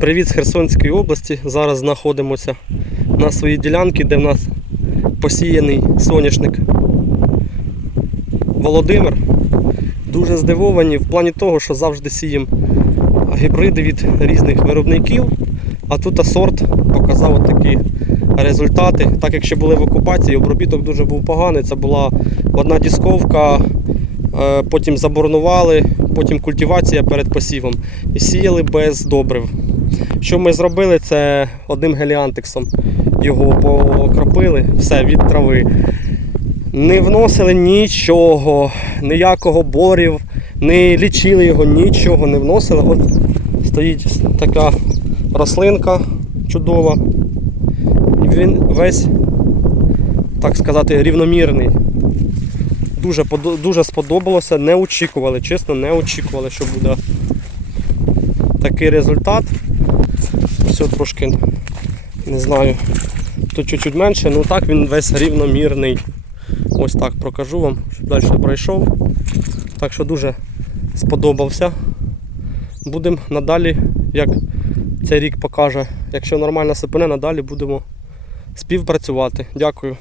Привіт з Херсонської області. Зараз знаходимося на своїй ділянці, де в нас посіяний соняшник. Володимир. Дуже здивовані в плані того, що завжди сіємо гібриди від різних виробників. А тут сорт показав такі результати. Так як ще були в окупації, обробіток дуже був поганий. Це була одна дісковка, е, потім заборнували, потім культивація перед посівом і сіяли без добрив. Що ми зробили, це одним геліантексом його покропили, все від трави. Не вносили нічого, ніякого борів, не лічили його, нічого не вносили. От стоїть така рослинка чудова. Він весь, так сказати, рівномірний. Дуже, дуже сподобалося, не очікували, чесно, не очікували, що буде такий результат. Все трошки не знаю. Тут чуть-чуть менше, ну так він весь рівномірний. Ось так прокажу вам, щоб далі пройшов. Так що дуже сподобався. Будемо надалі, як цей рік покаже, якщо нормально сипине, надалі будемо співпрацювати. Дякую.